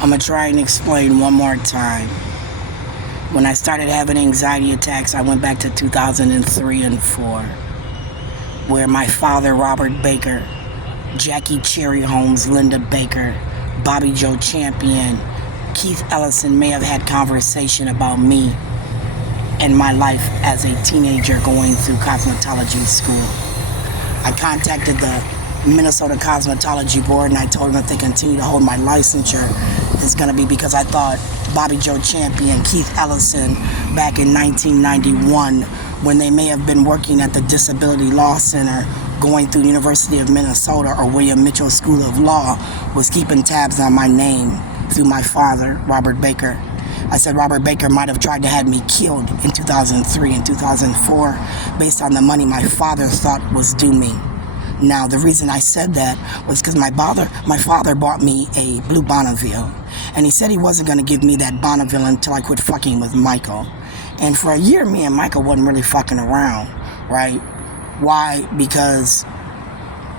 I'm going to try and explain one more time. When I started having anxiety attacks, I went back to 2003 and 4, where my father, Robert Baker, Jackie Cherryhomes, Linda Baker, Bobby Joe Champion, Keith Ellison may have had conversation about me and my life as a teenager going through cosmetology school. I contacted the Minnesota Cosmetology Board and I told them if they continue to hold my licensure, it's going to be because I thought Bobby Joe Champion, Keith Ellison, back in 1991, when they may have been working at the Disability Law Center, going through the University of Minnesota or William Mitchell School of Law, was keeping tabs on my name through my father, Robert Baker. I said Robert Baker might have tried to have me killed in 2003 and 2004 based on the money my father thought was due me. Now, the reason I said that was because my father bought me a blue Bonneville, and he said he wasn't going to give me that Bonneville until I quit fucking with Michael. And for a year, me and Michael wasn't really fucking around, right? Why? Because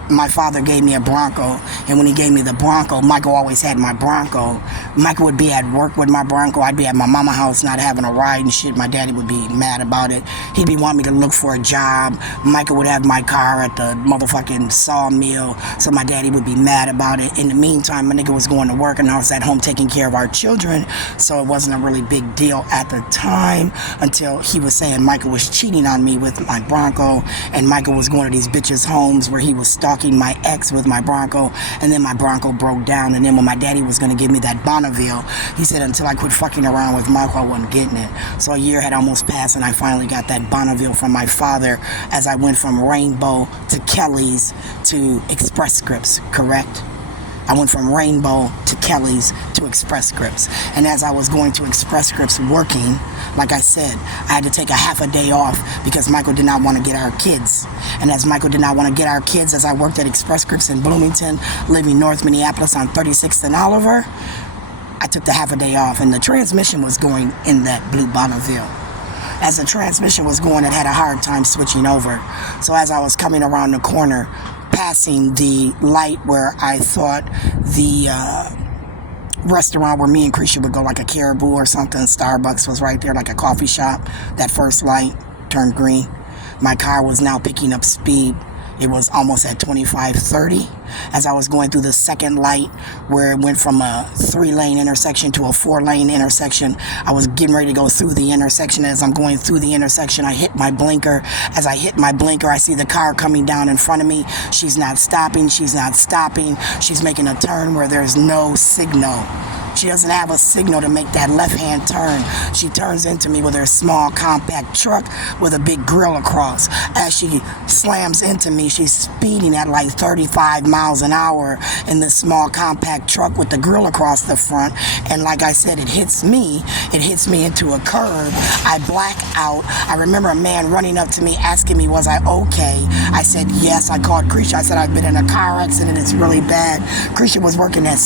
my father gave me a Bronco, and when he gave me the Bronco, Michael always had my Bronco. Michael would be at work with my Bronco. I'd be at my mama's house not having a ride and shit. My daddy would be mad about it. He'd be wanting me to look for a job. Michael would have my car at the motherfucking sawmill, so my daddy would be mad about it. In the meantime, my nigga was going to work, and I was at home taking care of our children, so it wasn't a really big deal at the time until he was saying Michael was cheating on me with my Bronco, and Michael was going to these bitches' homes where he was stalking my ex with my Bronco, and then my Bronco broke down, and then when my daddy was going to give me that Bonneville, he said until I quit fucking around with Michael, I wasn't getting it. So a year had almost passed, and I finally got that Bonneville from my father as I went from Rainbow to Kelly's to Express Scripts, correct? I went from Rainbow to Kelly's to Express Scripts. And as I was going to Express Scripts working, like I said, I had to take a half a day off because Michael did not want to get our kids. And as Michael did not want to get our kids, as I worked at Express Scripts in Bloomington, living North Minneapolis on 36th and Oliver, I took the half a day off, and the transmission was going in that blue Bonneville. As the transmission was going, it had a hard time switching over. So as I was coming around the corner, passing the light where I thought the restaurant where me and Krisha would go, like a Caribou or something, Starbucks was right there, like a coffee shop, that first light turned green. My car was now picking up speed. It was almost at 25, 30. As I was going through the second light, where it went from a 3-lane intersection to a 4-lane intersection, I was getting ready to go through the intersection. As I'm going through the intersection, I hit my blinker. As I hit my blinker, I see the car coming down in front of me. She's not stopping. She's not stopping. She's making a turn where there's no signal. She doesn't have a signal to make that left-hand turn. She turns into me with her small compact truck with a big grill across. As she slams into me, she's speeding at like 35 miles an hour in this small compact truck with the grill across the front. And like I said, it hits me into a curb. I black out. I remember a man running up to me asking me, was I okay? I said, yes. I called Krisha. I said, I've been in a car accident. It's really bad. Krisha was working at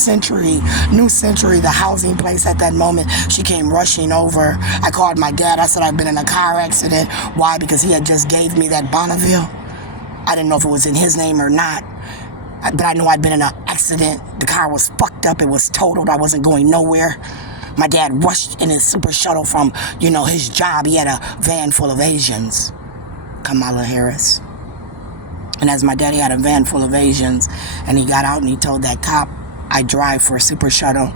New Century, the housing place at that moment. She came rushing over. I called my dad. I said, I've been in a car accident. Why? Because he had just gave me that Bonneville. I didn't know if it was in his name or not, but I know I'd been in an accident. The car was fucked up. It was totaled. I wasn't going nowhere. My dad rushed in his super shuttle from, his job. He had a van full of Asians. Kamala Harris. And as my daddy had a van full of Asians, and he got out and he told that cop, I drive for a super shuttle.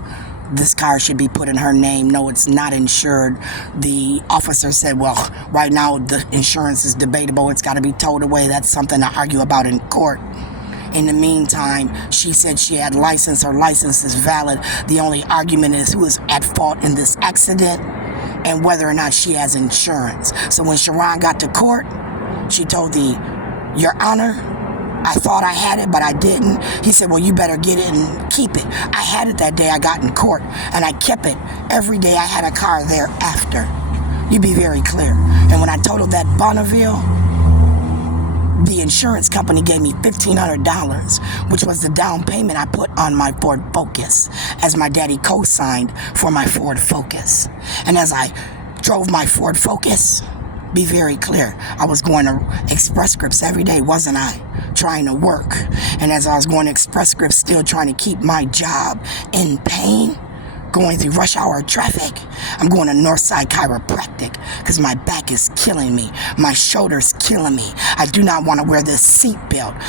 This car should be put in her name. No, it's not insured. The officer said, well, right now the insurance is debatable. It's got to be towed away. That's something to argue about in court. In the meantime, she said she had license. Her license is valid. The only argument is who is at fault in this accident and whether or not she has insurance. So when Sharon got to court, she told Your Honor, I thought I had it, but I didn't. He said, well, you better get it and keep it. I had it that day I got in court, and I kept it. Every day I had a car thereafter. You be very clear. And when I totaled that Bonneville, the insurance company gave me $1,500, which was the down payment I put on my Ford Focus, as my daddy co-signed for my Ford Focus. And as I drove my Ford Focus, be very clear, I was going to Express Scripts every day, wasn't I? Trying to work. And as I was going to Express Scripts, still trying to keep my job in pain, going through rush hour traffic. I'm going to Northside Chiropractic because my back is killing me. My shoulder's killing me. I do not want to wear this seatbelt.